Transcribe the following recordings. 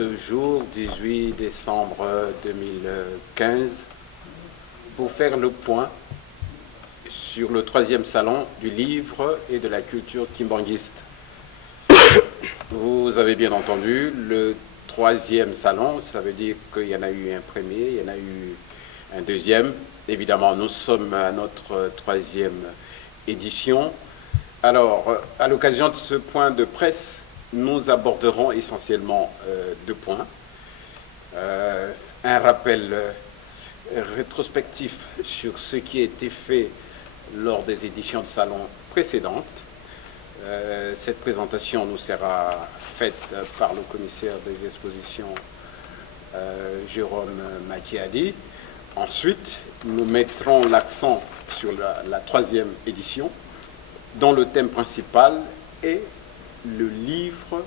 ce jour, 18 décembre 2015, pour faire le point sur le 3e salon du livre et de la culture kimbanguiste. Vous avez bien entendu, le 3e salon, ça veut dire qu'il y en a eu un premier, il y en a eu un deuxième. Évidemment, nous sommes à notre 3e édition. Alors, à l'occasion de ce point de presse, nous aborderons essentiellement 2 points. Un rappel rétrospectif sur ce qui a été fait lors des éditions de salon précédentes. Cette présentation nous sera faite par le commissaire des expositions, Jérôme Makiadi. Ensuite, nous mettrons l'accent sur la 3e édition, dont le thème principal est le livre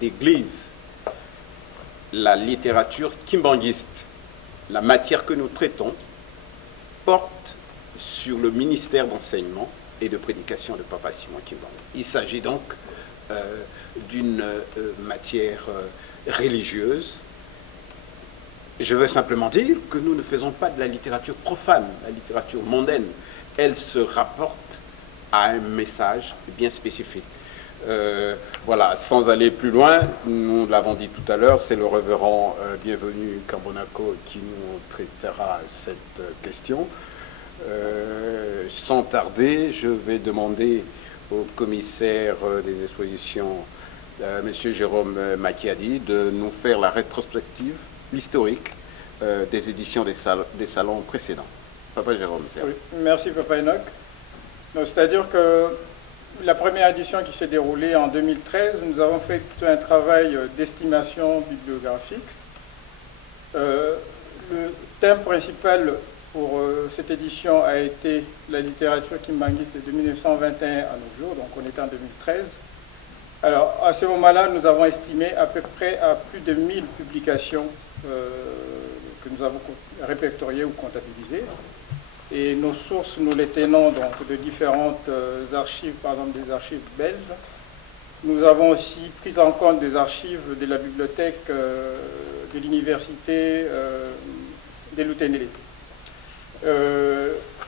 d'église, la littérature kimbanguiste. La matière que nous traitons porte sur le ministère d'enseignement et de prédication de Papa Simon Kimbangu. Il s'agit donc d'une matière religieuse. Je veux simplement dire que nous ne faisons pas de la littérature profane, la littérature mondaine. Elle se rapporte à un message bien spécifique. Voilà, sans aller plus loin, nous l'avons dit tout à l'heure, c'est le révérend Bienvenu Carbonacco qui nous traitera cette question. Sans tarder, je vais demander au commissaire des expositions, M. Jérôme Makiadi, de nous faire la rétrospective, l'historique des éditions des salons précédents. Papa Jérôme. Oui, merci Papa Enoch. C'est-à-dire que la première édition qui s'est déroulée en 2013, nous avons fait tout un travail d'estimation bibliographique. Le thème principal pour cette édition a été la littérature kimbanguiste de 1921 à nos jours, donc on était en 2013. Alors, à ce moment-là, nous avons estimé à peu près à plus de 1000 publications que nous avons répertoriées ou comptabilisées. Et nos sources, nous les tenons donc de différentes archives, par exemple des archives belges. Nous avons aussi pris en compte des archives de la bibliothèque de l'université de l'UTNL.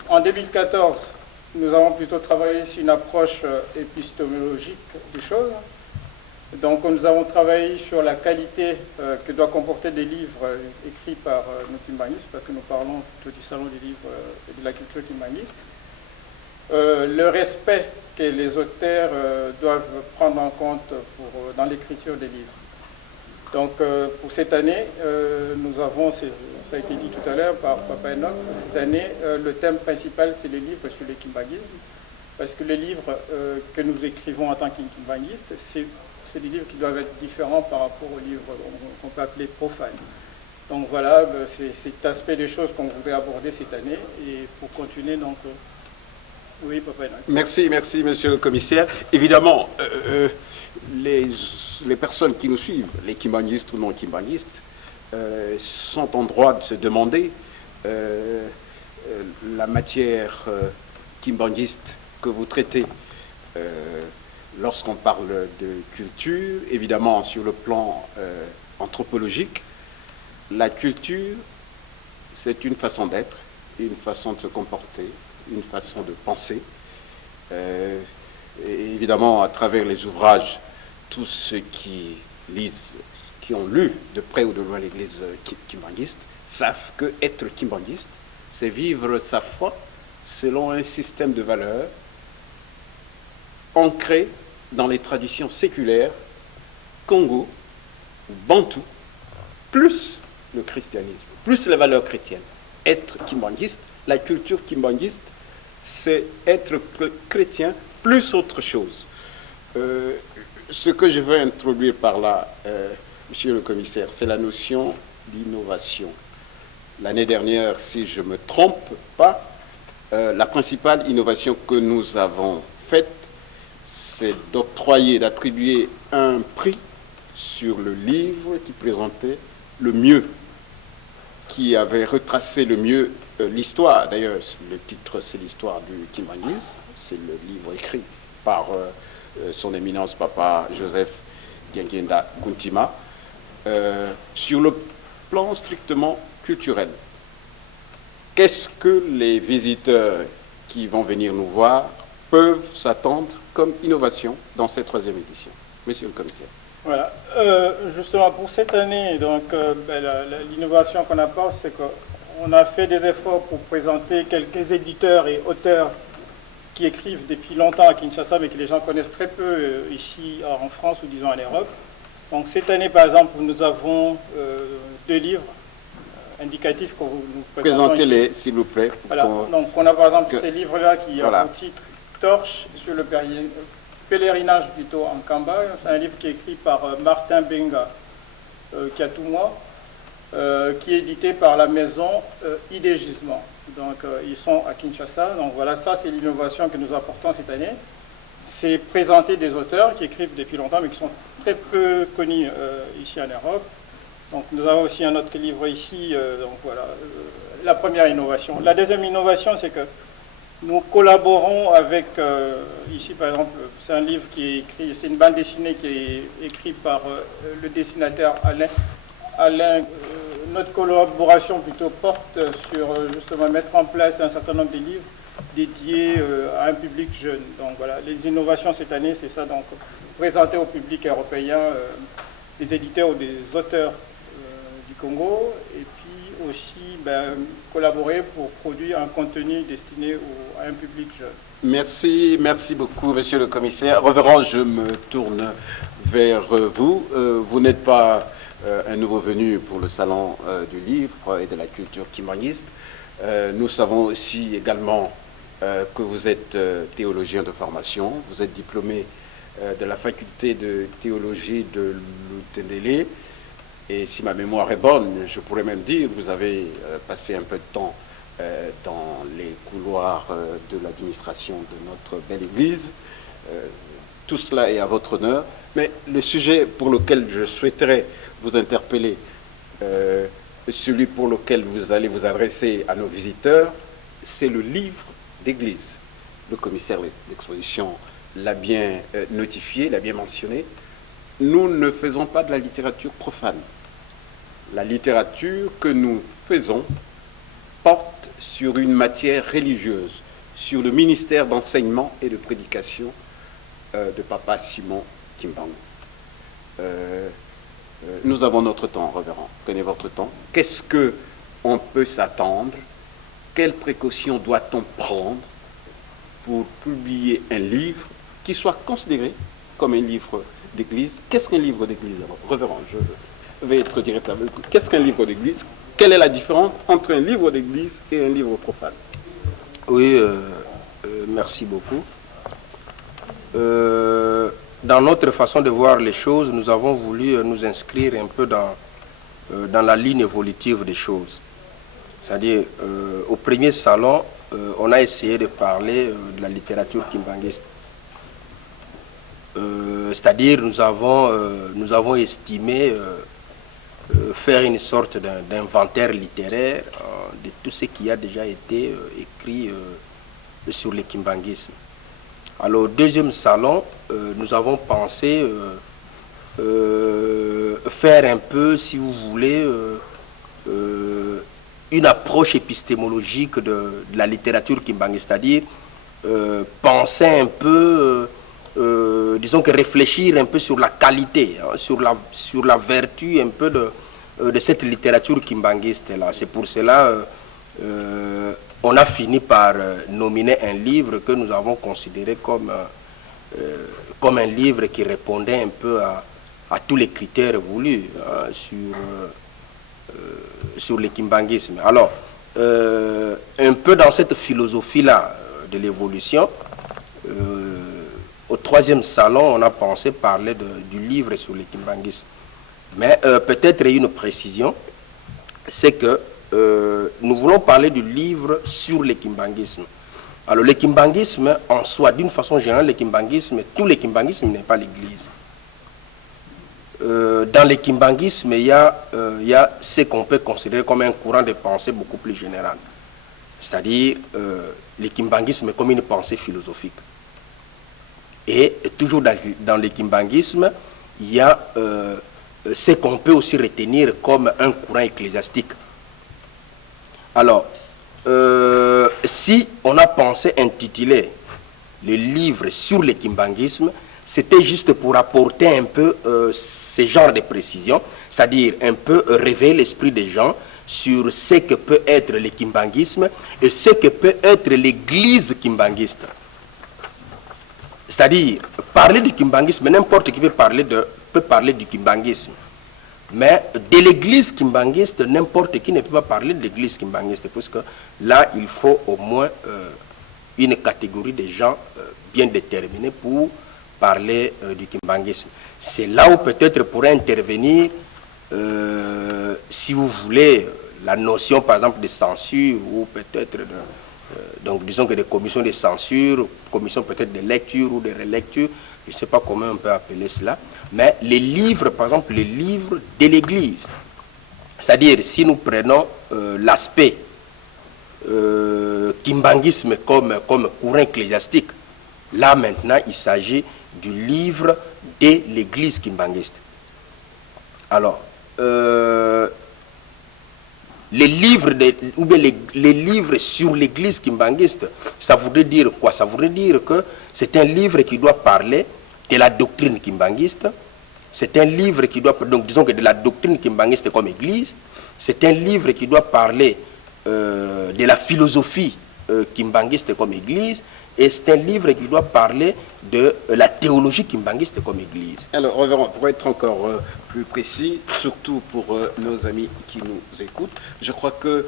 En 2014, nous avons plutôt travaillé sur une approche épistémologique des choses. Donc nous avons travaillé sur la qualité que doit comporter des livres écrits par nos kimbanguistes, parce que nous parlons plutôt du salon du livre et de la culture kimbanguiste. Le respect que les auteurs doivent prendre en compte dans l'écriture des livres. Donc pour cette année, nous avons, ça a été dit tout à l'heure par Papa Enoch, cette année, le thème principal, c'est les livres sur les kimbanguistes, parce que les livres que nous écrivons en tant que kimbanguistes, c'est des livres qui doivent être différents par rapport aux livres qu'on peut appeler profanes. Donc voilà, c'est cet aspect des choses qu'on voudrait aborder cette année. Et pour continuer, donc... oui, Papa Enoch. Merci, monsieur le commissaire. Évidemment, les personnes qui nous suivent, les kimbanguistes ou non kimbanguistes, sont en droit de se demander la matière kimbanguiste que vous traitez. Lorsqu'on parle de culture, évidemment sur le plan anthropologique, la culture, c'est une façon d'être, une façon de se comporter, une façon de penser. Et évidemment, à travers les ouvrages, tous ceux qui lisent, qui ont lu de près ou de loin l'Église kimbanguiste, savent que être kimbanguiste, c'est vivre sa foi selon un système de valeurs ancré dans les traditions séculaires, Congo, Bantou, plus le christianisme, plus les valeurs chrétiennes. Être kimbanguiste, la culture kimbanguiste, c'est être chrétien plus autre chose. Ce que je veux introduire par là, monsieur le commissaire, c'est la notion d'innovation. L'année dernière, si je ne me trompe pas, la principale innovation que nous avons faite, c'est d'octroyer, d'attribuer un prix sur le livre qui présentait le mieux, qui avait retracé le mieux l'histoire. D'ailleurs, le titre, c'est l'histoire du kimbanguisme. C'est le livre écrit par son éminence Papa Joseph Diengenda Kuntima. sur le plan strictement culturel, qu'est-ce que les visiteurs qui vont venir nous voir peuvent s'attendre comme innovation dans cette 3e édition? Monsieur le commissaire. Voilà. Justement, pour cette année, donc, l'innovation qu'on apporte, c'est qu'on a fait des efforts pour présenter quelques éditeurs et auteurs qui écrivent depuis longtemps à Kinshasa, mais que les gens connaissent très peu ici en France ou disons en Europe. Donc cette année, par exemple, nous avons 2 livres indicatifs que nous présentons. Présentez-les, s'il vous plaît. Voilà. Donc on a par exemple ces livres-là qui ont voilà. pour titre Torche sur le pèlerinage plutôt en Kamba. C'est un livre qui est écrit par Martin Benga Kiatoumwa, qui est édité par la maison Idégisement. Donc ils sont à Kinshasa. Donc voilà, ça c'est l'innovation que nous apportons cette année. C'est présenter des auteurs qui écrivent depuis longtemps mais qui sont très peu connus ici en Europe. Donc nous avons aussi un autre livre ici. Donc voilà, la première innovation. La deuxième innovation, c'est que nous collaborons avec, ici par exemple, c'est un livre qui est écrit, c'est une bande dessinée qui est écrite par le dessinateur Alain. Notre collaboration plutôt porte sur justement mettre en place un certain nombre de livres dédiés à un public jeune. Donc voilà, les innovations cette année, c'est ça, donc présenter au public européen des éditeurs ou des auteurs du Congo, et puis aussi collaborer pour produire un contenu destiné à un public jeune. Merci beaucoup, monsieur le commissaire. Révérend, je me tourne vers vous. Vous n'êtes pas un nouveau venu pour le salon du livre et de la culture kimbanguiste. Nous savons aussi également que vous êtes théologien de formation. Vous êtes diplômé de la faculté de théologie de l'Utendélé. Et si ma mémoire est bonne, je pourrais même dire que vous avez passé un peu de temps dans les couloirs de l'administration de notre belle Église. Tout cela est à votre honneur. Mais le sujet pour lequel je souhaiterais vous interpeller, celui pour lequel vous allez vous adresser à nos visiteurs, c'est le livre d'église. Le commissaire d'exposition l'a bien notifié, l'a bien mentionné. Nous ne faisons pas de la littérature profane. La littérature que nous faisons porte sur une matière religieuse, sur le ministère d'enseignement et de prédication de Papa Simon Kimbangu. Nous avons notre temps, révérend. Prenez votre temps. Qu'est-ce qu'on peut s'attendre? Quelles précautions doit-on prendre pour publier un livre qui soit considéré comme un livre d'église? Qu'est-ce qu'un livre d'église? Révérend, je vais être direct avec vous. Qu'est-ce qu'un livre d'église? Quelle est la différence entre un livre d'église et un livre profane? Oui, merci beaucoup. Dans notre façon de voir les choses, nous avons voulu nous inscrire un peu dans la ligne évolutive des choses. C'est-à-dire, au premier salon, on a essayé de parler de la littérature kimbanguiste. C'est-à-dire, nous avons estimé faire une sorte d'inventaire littéraire de tout ce qui a déjà été écrit sur le kimbanguisme. Alors, au deuxième salon, nous avons pensé faire un peu, si vous voulez, une approche épistémologique de la littérature kimbanguiste, c'est-à-dire penser un peu, disons que réfléchir un peu sur la qualité, hein, sur la vertu un peu de cette littérature kimbanguiste-là. C'est pour cela on a fini par nominer un livre que nous avons considéré comme un livre qui répondait un peu à tous les critères voulus hein, sur le kimbanguisme. Alors, un peu dans cette philosophie-là de l'évolution, au troisième salon, on a pensé parler du livre sur le kimbanguisme. Mais peut-être une précision, c'est que nous voulons parler du livre sur le kimbanguisme. Alors le kimbanguisme en soi, d'une façon générale, tout le kimbanguisme n'est pas l'Église. Dans le kimbanguisme, il y a ce qu'on peut considérer comme un courant de pensée beaucoup plus général. C'est-à-dire le kimbanguisme comme une pensée philosophique. Et toujours dans le kimbanguisme, il y a ce qu'on peut aussi retenir comme un courant ecclésiastique. Alors, si on a pensé intituler le livre sur le kimbanguisme, c'était juste pour apporter un peu ce genre de précision, c'est-à-dire un peu réveiller l'esprit des gens sur ce que peut être le kimbanguisme et ce que peut être l'église kimbanguiste. C'est-à-dire, parler du kimbanguisme, n'importe qui peut parler du kimbanguisme. Mais de l'église kimbanguiste, n'importe qui ne peut pas parler de l'église kimbanguiste, parce que là, il faut au moins une catégorie de gens bien déterminés pour parler du kimbanguisme. C'est là où peut-être pourrait intervenir, si vous voulez, la notion par exemple de censure, ou peut-être donc disons que des commissions de censure, commissions peut-être de lecture ou de relecture, je ne sais pas comment on peut appeler cela, mais les livres, par exemple les livres de l'Église, c'est-à-dire si nous prenons l'aspect kimbanguisme comme courant ecclésiastique, là maintenant il s'agit du livre de l'Église kimbanguiste. Alors, les livres, ou bien les livres sur l'église kimbanguiste, ça voudrait dire quoi? Ça voudrait dire que c'est un livre qui doit parler de la doctrine kimbanguiste. C'est un livre qui doit, donc disons que de la doctrine kimbanguiste comme église. C'est un livre qui doit parler de la philosophie kimbanguiste comme église. Et c'est un livre qui doit parler de la théologie kimbanguiste comme église. Alors, révérend, pour être encore plus précis, surtout pour nos amis qui nous écoutent, je crois que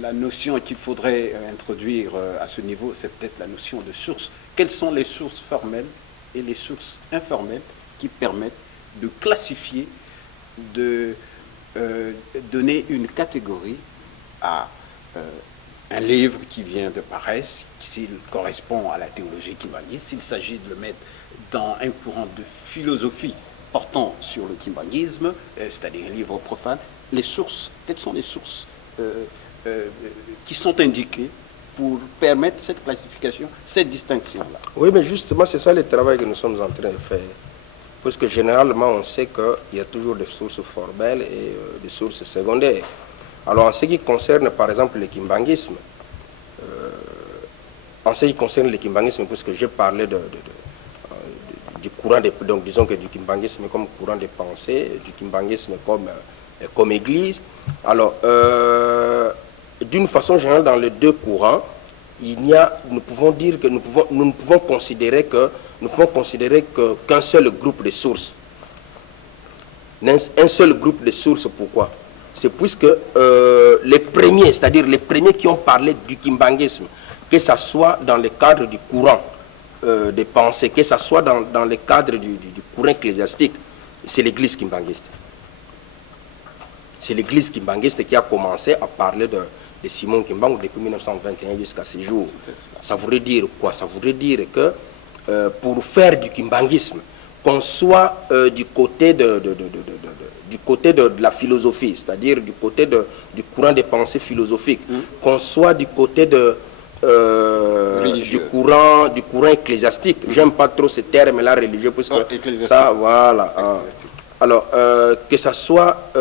la notion qu'il faudrait introduire à ce niveau, c'est peut-être la notion de source. Quelles sont les sources formelles et les sources informelles qui permettent de classifier, de donner une catégorie à un livre qui vient de paraître, s'il correspond à la théologie kimbanguiste, s'il s'agit de le mettre dans un courant de philosophie portant sur le kimbanguisme, c'est-à-dire un livre profane, les sources, quelles sont les sources qui sont indiquées pour permettre cette classification, cette distinction-là? Oui, mais justement, c'est ça le travail que nous sommes en train de faire. Parce que généralement, on sait qu'il y a toujours des sources formelles et des sources secondaires. Alors, en ce qui concerne, par exemple, le kimbanguisme, puisque j'ai parlé du courant, donc disons que du kimbanguisme comme courant de pensée, du kimbanguisme comme église. Alors, d'une façon générale, dans les deux courants, nous pouvons dire que nous ne pouvons considérer qu'un seul groupe de sources. Un seul groupe de sources, pourquoi? C'est puisque les premiers, c'est-à-dire les premiers qui ont parlé du kimbanguisme, que ce soit dans le cadre du courant des pensées, que ce soit dans le cadre du courant ecclésiastique, c'est l'église kimbanguiste. C'est l'église kimbanguiste qui a commencé à parler de Simon Kimbangu depuis 1921 jusqu'à ce jour. Ça voudrait dire quoi? Ça voudrait dire que pour faire du kimbanguisme, qu'on soit du côté de la philosophie, c'est-à-dire du côté du courant des pensées philosophiques, qu'on soit du côté du courant ecclésiastique. J'aime pas trop ce terme-là religieux, parce que ça, voilà. Alors, que ça soit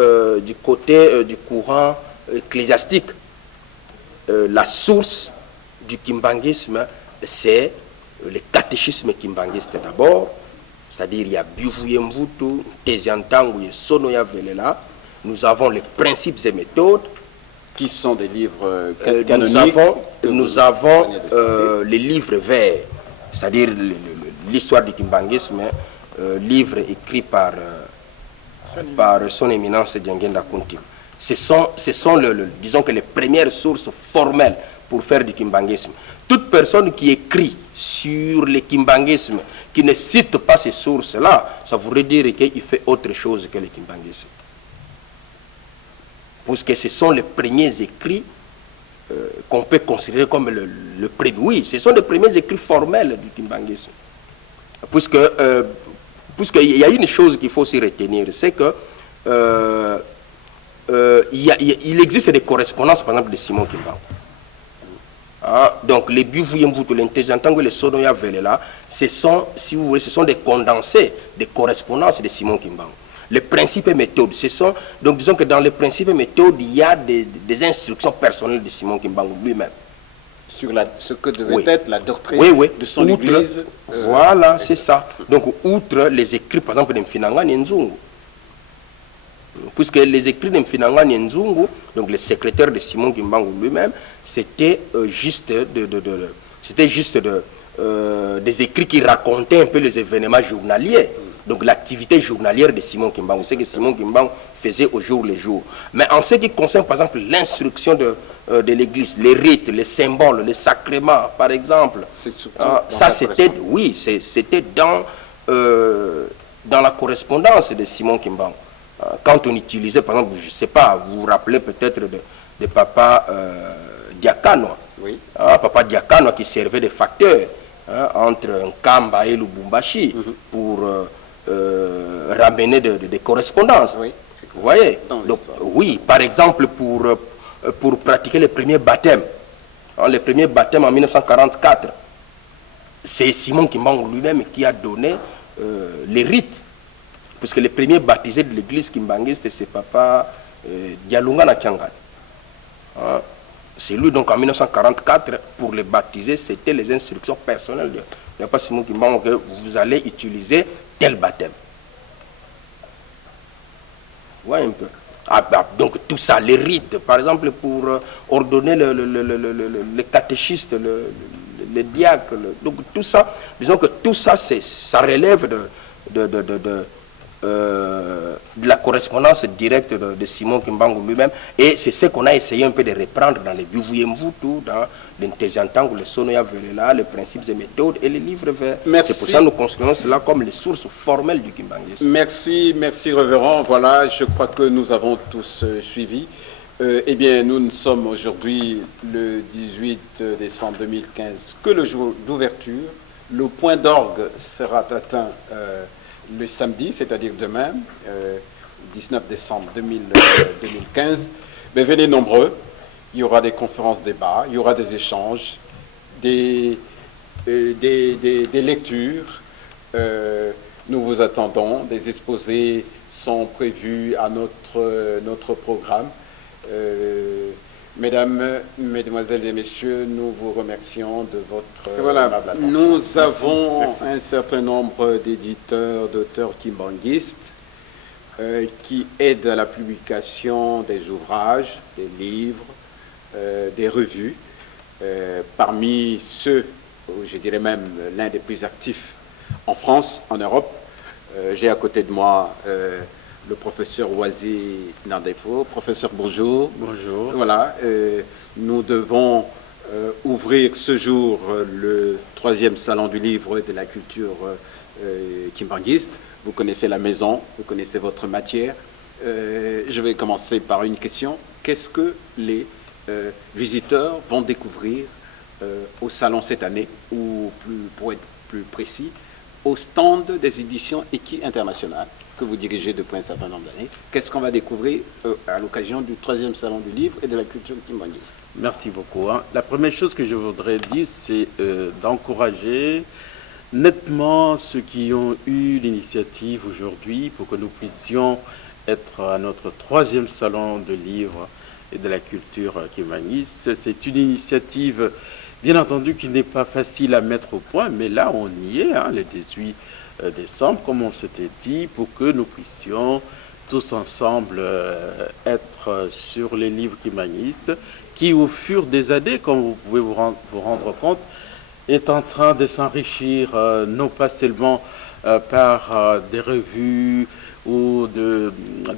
du côté du courant ecclésiastique, la source du kimbanguisme, c'est le catéchisme kimbanguiste d'abord. C'est-à-dire, il y a Bivuye Mvutu, Teziantangu et Sonoya Velela. Nous avons les principes et méthodes. Qui sont des livres canoniques. Nous avons les livres verts, c'est-à-dire l'histoire du kimbanguisme, livre écrit par son éminence Diangenda Kuntim. Ce sont disons que les premières sources formelles pour faire du kimbanguisme. Toute personne qui écrit sur le kimbanguisme, qui ne cite pas ces sources-là, ça voudrait dire qu'il fait autre chose que le kimbanguisme. Parce que ce sont les premiers écrits qu'on peut considérer comme le premier. Oui, ce sont les premiers écrits formels du kimbanguisme. Puisqu'il y a une chose qu'il faut aussi retenir, c'est que il existe des correspondances, par exemple, de Simon Kimbangu. Hein, donc les Buvuyemvutu, l'Intejantango et les Sonoya Velela, ce sont, si vous voulez, ce sont des condensés des correspondances de Simon Kimbangu. Les principes et méthodes, ce sont, donc disons que dans les principes et méthodes, il y a des instructions personnelles de Simon Kimbangu lui-même. Sur ce que devait être la doctrine de son outre, église. Voilà, c'est ça. Donc, outre les écrits, par exemple, de Mfinanga Nzungu, puisque les écrits de Mfinanga Nzungu, donc le secrétaire de Simon Kimbangu lui-même, c'était juste des écrits qui racontaient un peu les événements journaliers. Donc l'activité journalière de Simon Kimbangu, c'est que Simon Kimbangu faisait au jour le jour. Mais en ce qui concerne par exemple l'instruction de l'église, les rites, les symboles, les sacrements par exemple, ça c'était, oui, c'était dans la correspondance de Simon Kimbangu. Quand on utilisait par exemple, je ne sais pas, vous vous rappelez peut-être de Papa Diakano, Papa Diakano qui servait de facteur entre Nkamba et Lubumbashi pour ramener des correspondances. Vous voyez? Donc, oui, par exemple, pour pratiquer les premiers baptêmes, les premiers baptêmes en 1944, c'est Simon Kimbangu lui-même qui a donné les rites. Puisque les premiers baptisés de l'église kimbanguiste, c'est Papa Dialunga Nakiangan. C'est lui, donc en 1944, pour les baptiser, c'était les instructions personnelles de Papa Simon Kimbangu que vous allez utiliser tel baptême. Ouais, un peu. Donc tout ça, les rites, par exemple pour ordonner le catéchiste, le diacre, donc tout ça, disons que tout ça, ça relève de la correspondance directe de Simon Kimbangu lui-même, et c'est ce qu'on a essayé un peu de reprendre dans les Buvuyemvutu, dans l'Intejantango, le Sonoya Velela, les principes et méthodes et les livres verts. C'est pour ça que nous considérons cela comme les sources formelles du kimbanguisme. Merci, merci révérend. Voilà, je crois que nous avons tous suivi. Eh bien, nous sommes aujourd'hui le 18 décembre 2015, que le jour d'ouverture. Le point d'orgue sera atteint le samedi, c'est-à-dire demain, 19 décembre 2015. Mais venez nombreux, il y aura des conférences débats, il y aura des échanges, des lectures. Nous vous attendons, des exposés sont prévus à notre programme. Mesdames, Mesdemoiselles et Messieurs, nous vous remercions de votre aimable attention. Nous avons un certain nombre d'éditeurs, d'auteurs kimbanguistes qui aident à la publication des ouvrages, des livres, des revues. Parmi ceux, je dirais même l'un des plus actifs en France, en Europe, j'ai à côté de moi le professeur Oisy Nandefo. Professeur, bonjour. Bonjour. Voilà, nous devons ouvrir ce jour le 3e salon du livre et de la culture kimbanguiste. Vous connaissez la maison, vous connaissez votre matière. Je vais commencer par une question. Qu'est-ce que les visiteurs vont découvrir au salon cette année, ou pour être plus précis, au stand des éditions Eki International que vous dirigez depuis un certain nombre d'années? Qu'est-ce qu'on va découvrir à l'occasion du 3e salon du livre et de la culture kimbanguiste? Merci beaucoup. La première chose que je voudrais dire, c'est d'encourager nettement ceux qui ont eu l'initiative aujourd'hui pour que nous puissions être à notre 3e salon de livre et de la culture kimbanguiste. C'est une initiative, bien entendu, qui n'est pas facile à mettre au point, mais là, on y est, le 18 décembre, comme on s'était dit, pour que nous puissions tous ensemble être sur les livres kimbanguistes, qui au fur des années, comme vous pouvez vous rendre compte, est en train de s'enrichir, non pas seulement par des revues ou de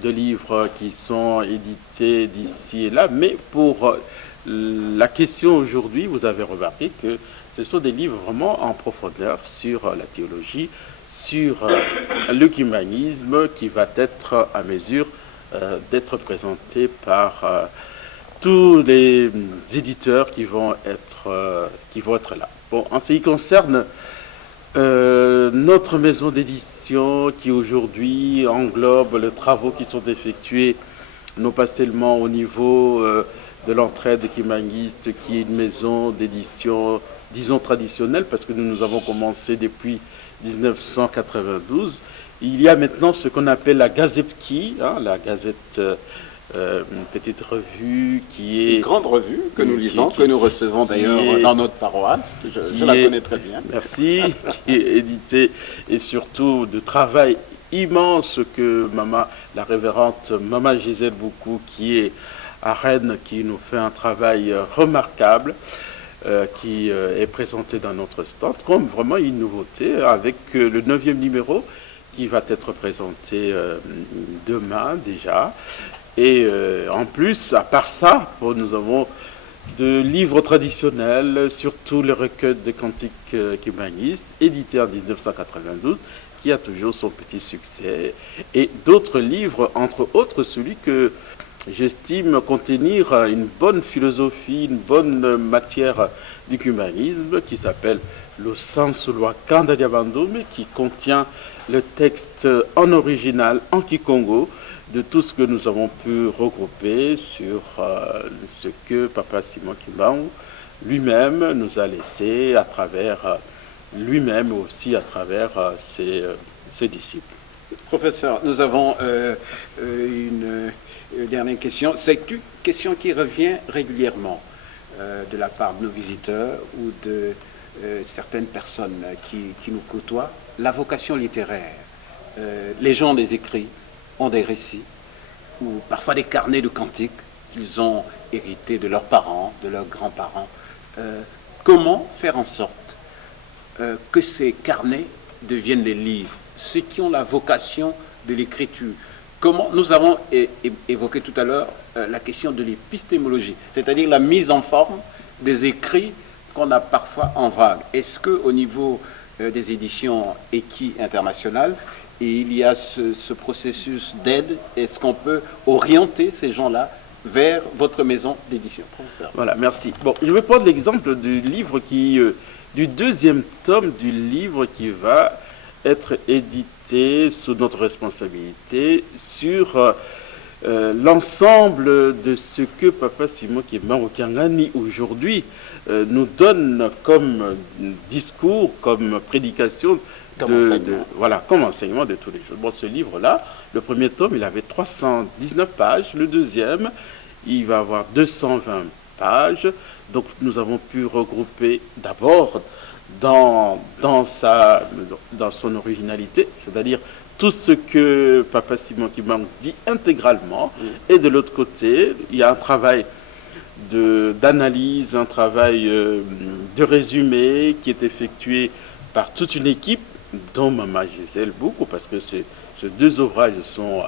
livres qui sont édités d'ici et là, mais pour la question aujourd'hui, vous avez remarqué que ce sont des livres vraiment en profondeur sur la théologie, sur le kimbanguisme, qui va être à mesure d'être présenté par tous les éditeurs qui vont être là. Bon, en ce qui concerne notre maison d'édition, qui aujourd'hui englobe les travaux qui sont effectués, non pas seulement au niveau de l'entraide kimbanguiste, qui est une maison d'édition, disons, traditionnelle, parce que nous avons commencé depuis 1992. Il y a maintenant ce qu'on appelle la Gazette Qui, hein, la Gazette, une petite revue qui est... Une grande revue que nous lisons, que nous recevons d'ailleurs dans notre paroisse. Je la connais très bien. Merci, qui est éditée et surtout de travail immense que la révérende Maman Gisèle Boukou, qui est à Rennes, qui nous fait un travail remarquable, qui est présenté dans notre stand comme vraiment une nouveauté avec le 9e numéro qui va être présenté demain déjà. Et en plus, à part ça, nous avons de livres traditionnels, surtout les recueils de cantiques kimbanguistes, édités en 1992, qui a toujours son petit succès, et d'autres livres, entre autres celui que j'estime contenir une bonne philosophie, une bonne matière du kimbanguisme, qui s'appelle Le Sens Loi Kanda Diabandoum, qui contient le texte en original, en kikongo, de tout ce que nous avons pu regrouper sur ce que Papa Simon Kimbangu lui-même nous a laissé à travers lui-même aussi à travers ses disciples. Professeur, nous avons une dernière question. C'est une question qui revient régulièrement de la part de nos visiteurs ou de certaines personnes qui nous côtoient. La vocation littéraire. Les gens des écrits ont des récits ou parfois des carnets de cantiques qu'ils ont hérités de leurs parents, de leurs grands-parents. Comment faire en sorte que ces carnets deviennent des livres, ceux qui ont la vocation de l'écriture? Comment nous avons évoqué tout à l'heure la question de l'épistémologie, c'est-à-dire la mise en forme des écrits qu'on a parfois en vague. Est-ce qu'au niveau des éditions Eki internationales, il y a ce processus d'aide? Est-ce qu'on peut orienter ces gens-là vers votre maison d'édition, professeur? Voilà, merci. Bon, je vais prendre l'exemple du livre du 2e tome du livre qui va être édité sous notre responsabilité sur l'ensemble de ce que Papa Simon Kimbangu Kyangani aujourd'hui nous donne comme discours, comme prédication, comme enseignement de tous les jours. Bon, ce livre-là, le 1er tome, il avait 319 pages, le 2e, il va avoir 220 pages, donc nous avons pu regrouper d'abord dans son originalité, c'est-à-dire tout ce que Papa Simon Kimbangu dit intégralement, et de l'autre côté, il y a un travail d'analyse, un travail de résumé qui est effectué par toute une équipe, dont Maman Gisèle Boukou, parce que ces 2 ouvrages sont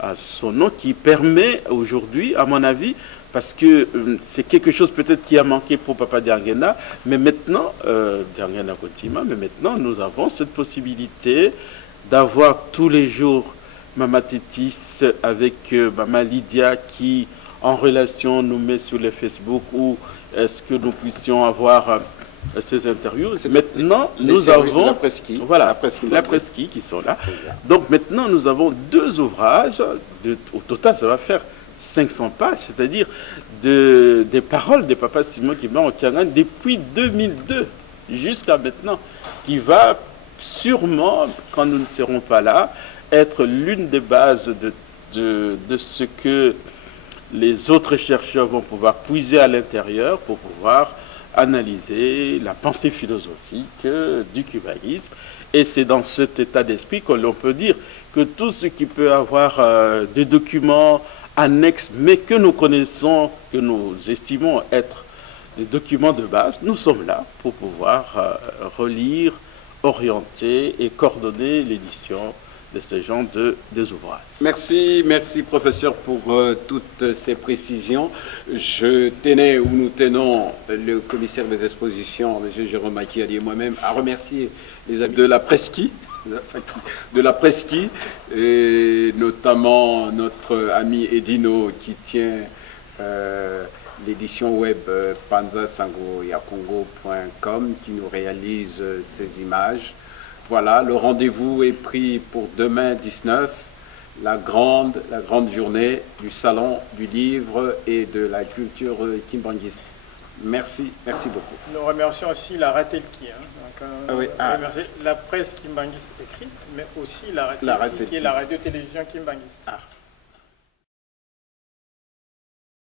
à son nom, qui permet aujourd'hui, à mon avis, parce que c'est quelque chose peut-être qui a manqué pour Papa Diangena, mais maintenant, Diangena Kontima, mais maintenant nous avons cette possibilité d'avoir tous les jours Maman Tétis avec Maman Lydia qui, en relation, nous met sur les Facebook, ou est-ce que nous puissions avoir ces interviews. Maintenant, nous avons la Presqu'île, la Presqu'île qui sont là. Donc maintenant, nous avons 2 ouvrages. Au total, ça va faire 500 pages, c'est-à-dire des paroles de Papa Simon Kimbangu Kyangani depuis 2002 jusqu'à maintenant, qui va sûrement, quand nous ne serons pas là, être l'une des bases de ce que les autres chercheurs vont pouvoir puiser à l'intérieur pour pouvoir analyser la pensée philosophique du cubanisme. Et c'est dans cet état d'esprit que l'on peut dire que tout ce qui peut avoir des documents annexes, mais que nous connaissons, que nous estimons être des documents de base, nous sommes là pour pouvoir relire, orienter et coordonner l'édition de ce genre des ouvrages. Merci professeur pour toutes ces précisions. Je tenais, ou nous tenons, le commissaire des expositions, M. Jérôme Makiadi et moi-même, à remercier les amis de la Presqu'île, et notamment notre ami Edino qui tient l'édition web panzasangoyakongo.com qui nous réalise ces images. Voilà, le rendez-vous est pris pour demain 19 la grande journée du Salon du livre et de la culture kimbanguiste. Merci beaucoup. Nous remercions aussi la Ratelki, remercie la presse kimbanguiste écrite, mais aussi la Ratelki qui est la radio-télévision kimbanguiste.